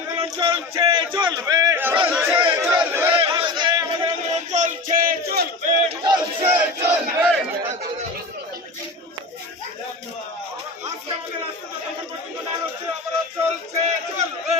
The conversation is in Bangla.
আন্দোলন চলছে চলবে, আমাদের আন্দোলন চলছে চলবে। আজকে আমাদের রাস্তা যতক্ষণ পর্যন্ত না হচ্ছে আবারও চলছে চলবে।